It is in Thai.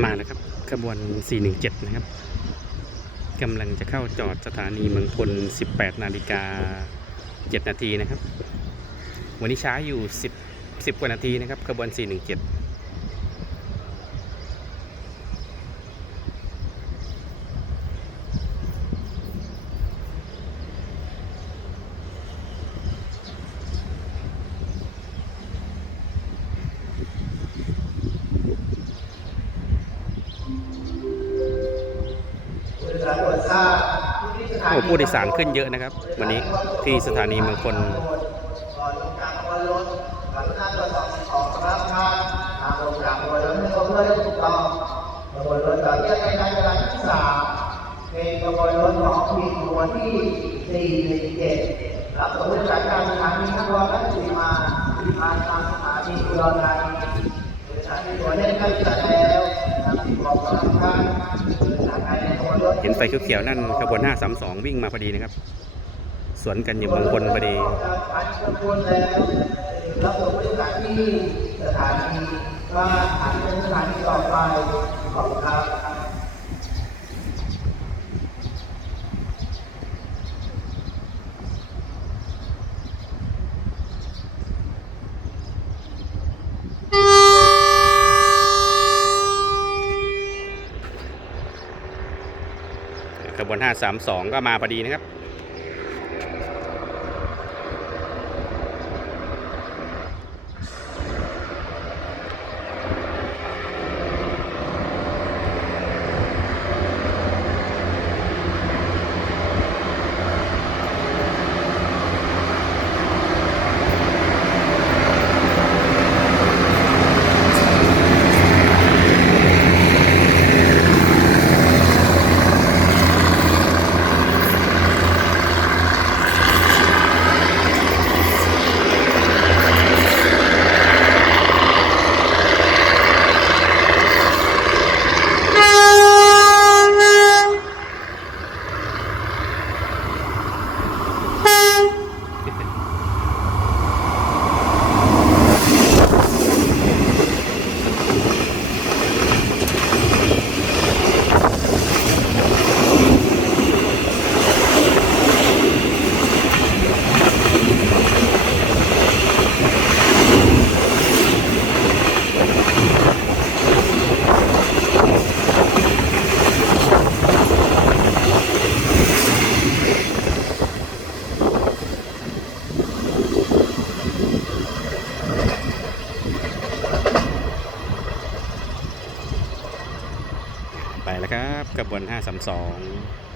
มาแล้วครับขบวน 417 นะครับกำลังจะเข้าจอดสถานีเมืองพล 18 นาฬิกา 7 นาทีนะครับ วันนี้ช้าอยู่ 10 10 กว่านาทีนะครับขบวน 417 โอ้ผู้โดยสารขึ้นเยอะนะครับ วันนี้ที่สถานีเมืองพลก่อนขบวนรถหลังจากตรวจสอบสิ่งของสำหรับทากลางขบวนรถเพื่อเพื่อให้ถูกต้องในการจราจรที่สามเป็นขบวนรถของผิดขบวนที่สี่หนึ่งเจ็ดรับส่งผู้โดยสารจากสถานีนครราชสีมาที่ผ่านทางสถานีอุดรธานี ฟเขียวๆนั่นขบวน 532 วิ่งมาพอดีนะครับ สวนกันอยู่บางคนพอดีรับส่งผู้โดยสารที่สถานีว่าอาจจะเป็นสถานีต่อไปขอบคุณครับ บน532 ก็มาพอดีนะครับ แล้วครับขบวน 532